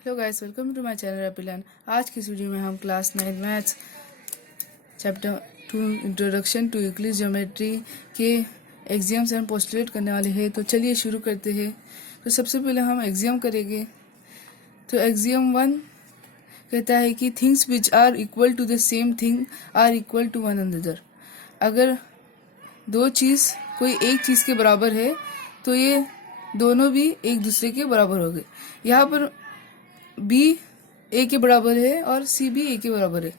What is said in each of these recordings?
Hello guys, welcome to my channel happy learn. आज की इस वीडियो में हम class 9 maths chapter 2 introduction to Euclid geometry के एग्जाम्स एंड पोस्टुलेट करने वाले हैं। तो चलिए शुरू करते हैं। तो सबसे पहले हम एग्जाम करेंगे। तो एग्जाम 1 कहता है कि things which are equal to the same thing are equal to one another. अगर दो चीज़ कोई एक चीज़ के बराबर है तो ये दोनों भी एक दूसरे के बराबर हो गए। यहाँ पर बी ए के बराबर है और सी भी ए के बराबर है,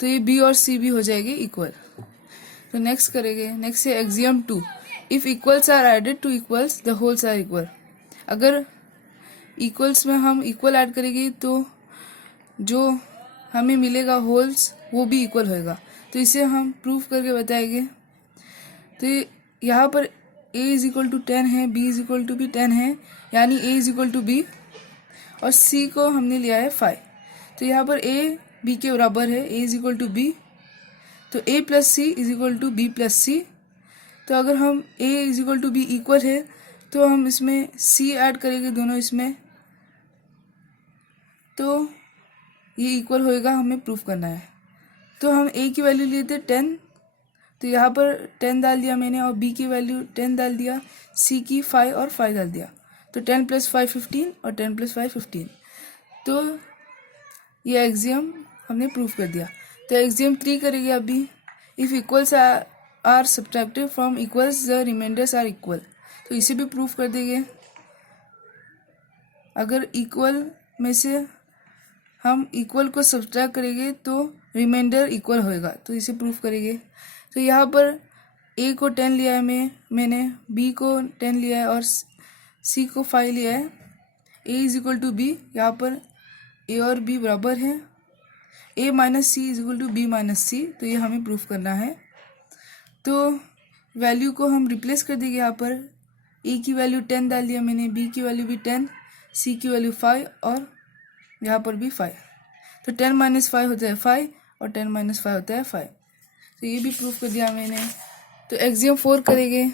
तो ये बी और सी भी हो जाएंगे इक्वल। तो नेक्स्ट करेंगे। नेक्स्ट है axiom 2, if equals are added to equals the wholes are equal. अगर इक्वल्स में हम इक्वल ऐड करेंगे तो जो हमें मिलेगा होल्स वो भी इक्वल होएगा। तो इसे हम प्रूव करके बताएंगे। तो यहाँ पर a इज इक्वल टू 10 है, b इज इक्वल टू भी 10 है, यानी a is equal to b और c को हमने लिया है 5। तो यहाँ पर a b के बराबर है, a is equal to b, तो a plus c is equal to b plus c. तो अगर हम a is equal to b equal है तो हम इसमें c ऐड करेंगे दोनों इसमें, तो ये इक्वल होएगा, हमें प्रूफ करना है। तो हम a की वैल्यू लिए थे 10, तो यहाँ पर 10 डाल दिया मैंने और b की वैल्यू 10 डाल दिया, c की 5 और 5 डाल दिया। तो 10 प्लस 5 15 और 10 प्लस 5 15। तो ये एक्सियम हमने प्रूफ कर दिया। तो एक्सियम 3 करेंगे अभी। If equals are subtracted from equals the remainders are equal. तो इसे भी प्रूफ कर देंगे। अगर इक्वल में से हम इक्वल को सब्ट्रैक्ट करेंगे तो रिमाइंडर इक्वल होएगा, तो इसे प्रूफ करेंगे। तो यहाँ पर a को 10 लिया है मैंने b को 10 लिया है और c को 5 लिया है। a is equal to b, यहाँ पर a और b बराबर है, a minus c is equal to b minus c. तो ये हमें प्रूफ करना है। तो वैल्यू को हम रिप्लेस कर देंगे। यहाँ पर a की वैल्यू 10 डाल दिया मैंने, b की वैल्यू भी 10, c की वैल्यू 5 और यहाँ पर भी 5। तो 10 माइनस 5 होता है 5 और 10 माइनस 5 होता है 5। तो ये भी प्रूफ कर दिया मैंने। तो एक्सियम 4 करेंगे।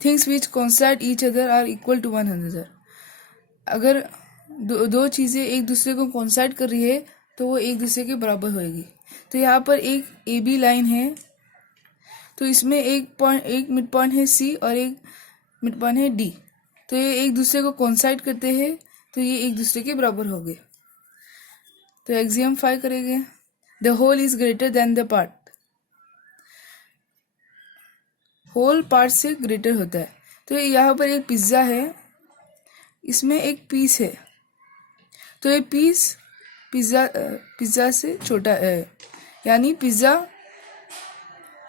Things which coincide each other are equal to one another. अगर दो चीज़ें एक दूसरे को कॉन्साइड कर रही है तो वो एक दूसरे के बराबर होएगी। तो यहाँ पर एक ए बी लाइन है, तो इसमें एक मिड पॉइंट है सी और एक मिड पॉइंट है डी। तो ये एक दूसरे को कॉन्साइड करते हैं, तो ये एक दूसरे के बराबर हो गए। तो एक्सियम 5 करेंगे। The whole is greater than the part. Whole part से ग्रेटर होता है। तो यहाँ पर एक पिज्ज़ा है, इसमें एक पीस है, तो ये पीस पिज्ज़ा से छोटा है, यानी पिज्ज़ा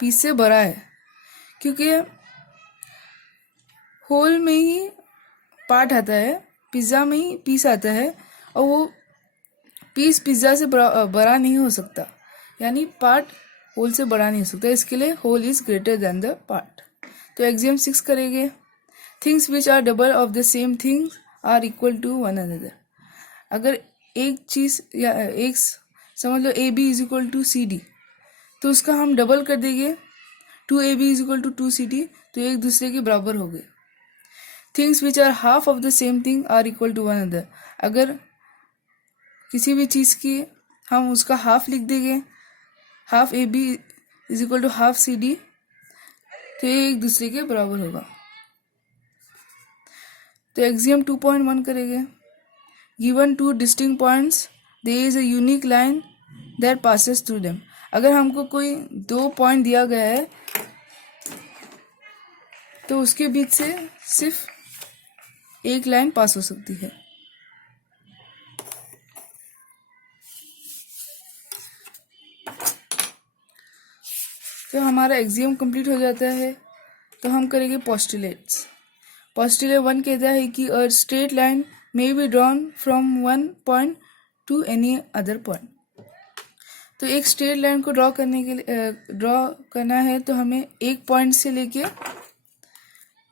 पीस से बड़ा है, क्योंकि होल में ही पार्ट आता है, पिज़्ज़ा में ही पीस आता है, और वो पीस पिज़्ज़ा से बड़ा नहीं हो सकता, यानी पार्ट होल से बड़ा नहीं हो सकता। इसके लिए whole is greater than the part. तो एक्सियम 6 करेंगे। Things which are double of the same things are equal to one another. अगर एक चीज़ या एक समझ लो a B is equal to c d, तो उसका हम डबल कर देंगे 2ab is equal to 2cd, तो एक दूसरे के बराबर हो गए। Things which are half of the same thing are equal to one another. अगर किसी भी चीज़ की हम उसका हाफ लिख देंगे, half ab is equal to half cd, तो ये एक दूसरे के बराबर होगा। तो एक्सियम 2.1 करेंगे। Given two distinct points there is a unique line that passes through them. अगर हमको कोई दो पॉइंट दिया गया है तो उसके बीच से सिर्फ एक लाइन पास हो सकती है। तो हमारा एक्सियम कंप्लीट हो जाता है। तो हम करेंगे पोस्टुलेट्स। पोस्टुलेट 1 कहता है कि अ straight line may be drawn from one point two any other point. तो एक स्ट्रेट लाइन को ड्रॉ करना है तो हमें एक पॉइंट से लेके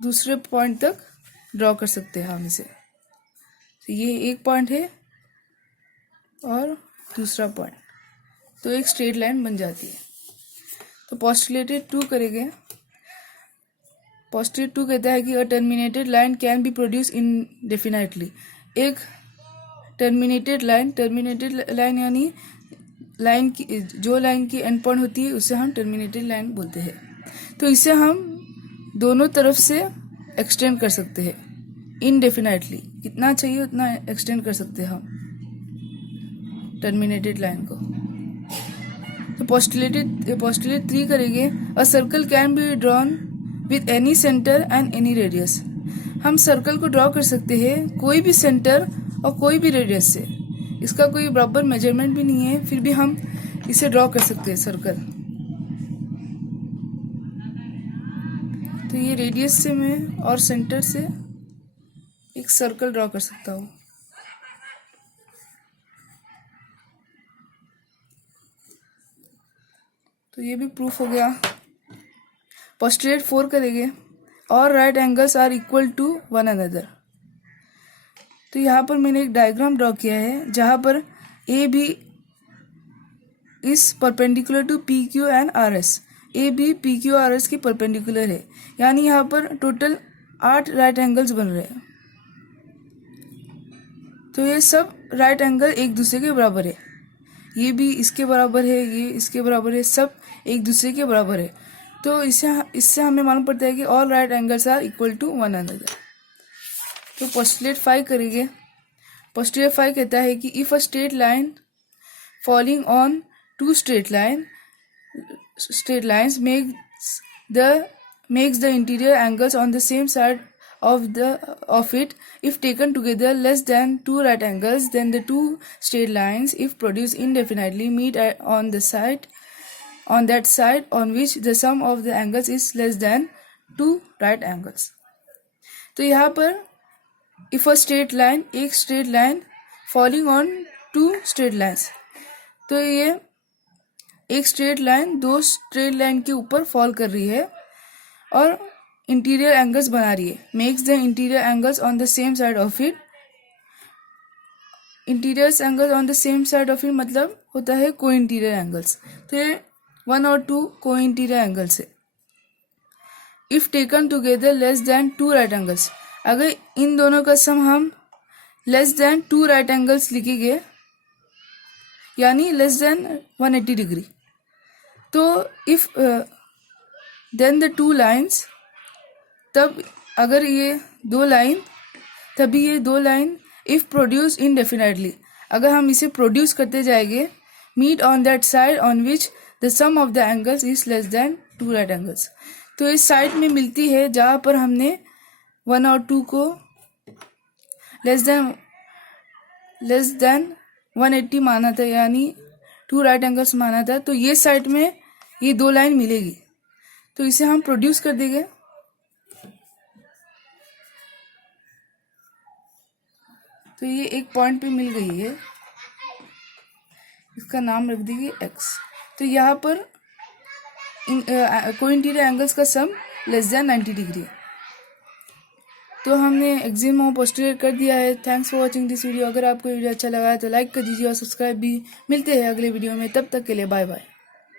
दूसरे पॉइंट तक ड्रॉ कर सकते हैं हम इसे। तो ये एक पॉइंट है और दूसरा पॉइंट, तो एक स्ट्रेट लाइन बन जाती है। तो पोस्टुलेटेड 2 करेंगे। पोस्टुलेट 2 कहता है कि a terminated line can be produce indefinitely. एक टर्मिनेटेड लाइन यानी लाइन की जो लाइन की एंड पॉइंट होती है उसे हम टर्मिनेटेड लाइन बोलते हैं। तो इसे हम दोनों तरफ से एक्सटेंड कर सकते हैं इनडेफिनाइटली, कितना चाहिए उतना एक्सटेंड कर सकते हैं हम टर्मिनेटेड लाइन को। तो पोस्टुलेट 3 करेंगे, a circle can be drawn with any centre and any radius. हम सर्कल को ड्रॉ कर सकते हैं कोई भी सेंटर और कोई भी रेडियस से, इसका कोई बराबर मेजरमेंट भी नहीं है, फिर भी हम इसे ड्रॉ कर सकते हैं सर्कल। तो ये रेडियस से मैं और सेंटर से एक सर्कल ड्रॉ कर सकता हूँ। तो ये भी प्रूफ हो गया। पोस्टुलेट 4 करेंगे, और right angles are equal to one another. तो यहाँ पर मैंने एक डायग्राम ड्रॉ किया है जहाँ पर A B is perpendicular to P Q and R S. A B P Q R S के परपेंडिकुलर है, यानी यहाँ पर टोटल 8 राइट एंगल्स बन रहे हैं। तो ये सब राइट एंगल एक दूसरे के बराबर है, ये भी इसके बराबर है, ये इसके बराबर है, सब एक दूसरे के बराबर है। तो इससे हमें मालूम पड़ता है कि all right angles are equal to one another. तो पोस्टुलेट 5 करेंगे। पोस्टुलेट 5 कहता है कि if a straight line falling on two straight lines makes the interior angles on the same side of it if taken together less than 2 right angles, then the two straight lines if produced indefinitely meet on that side on which the sum of the angles is less than 2 right angles. तो यहाँ पर if a straight line, एक straight line falling on 2 straight lines, तो ये एक straight line 2 straight line के ऊपर fall कर रही है और इंटीरियर एंगल्स बना रही है। Makes the interior angles on the same side of it. Interior angles on the same side of it मतलब होता है को इंटीरियर एंगल्स। तो ये 1 और 2 को इंटीरियर एंगल्स है। If taken together less than 2 right angles, अगर इन दोनों का सम हम लेस देन 2 राइट एंगल्स लिखेंगे यानी लेस देन 180 डिग्री, तो इफ देन द 2 लाइन्स, तब अगर ये 2 लाइन, तभी ये 2 लाइन इफ प्रोड्यूस इनडेफिनाइटली, अगर हम इसे प्रोड्यूस करते जाएंगे, meet on that side on which the sum of the angles is less than 2 right angles. तो इस साइड में मिलती है जहाँ पर हमने 1 और 2 को लेस देन 180 माना था, यानी 2 राइट एंगल्स माना था। तो ये साइड में ये 2 लाइन मिलेगी, तो इसे हम प्रोड्यूस कर देंगे। तो ये एक पॉइंट पे मिल गई है, इसका नाम रख देंगे x। तो यहाँ पर कोइंटीरियर एंगल्स का सम लेस देन 90 डिग्री। तो हमने एक्सिम और पोस्टुलेट कर दिया है। Thanks for watching this video. अगर आपको वीडियो अच्छा लगा है तो लाइक कर दीजिए और सब्सक्राइब भी। मिलते हैं अगले वीडियो में, तब तक के लिए बाय बाय।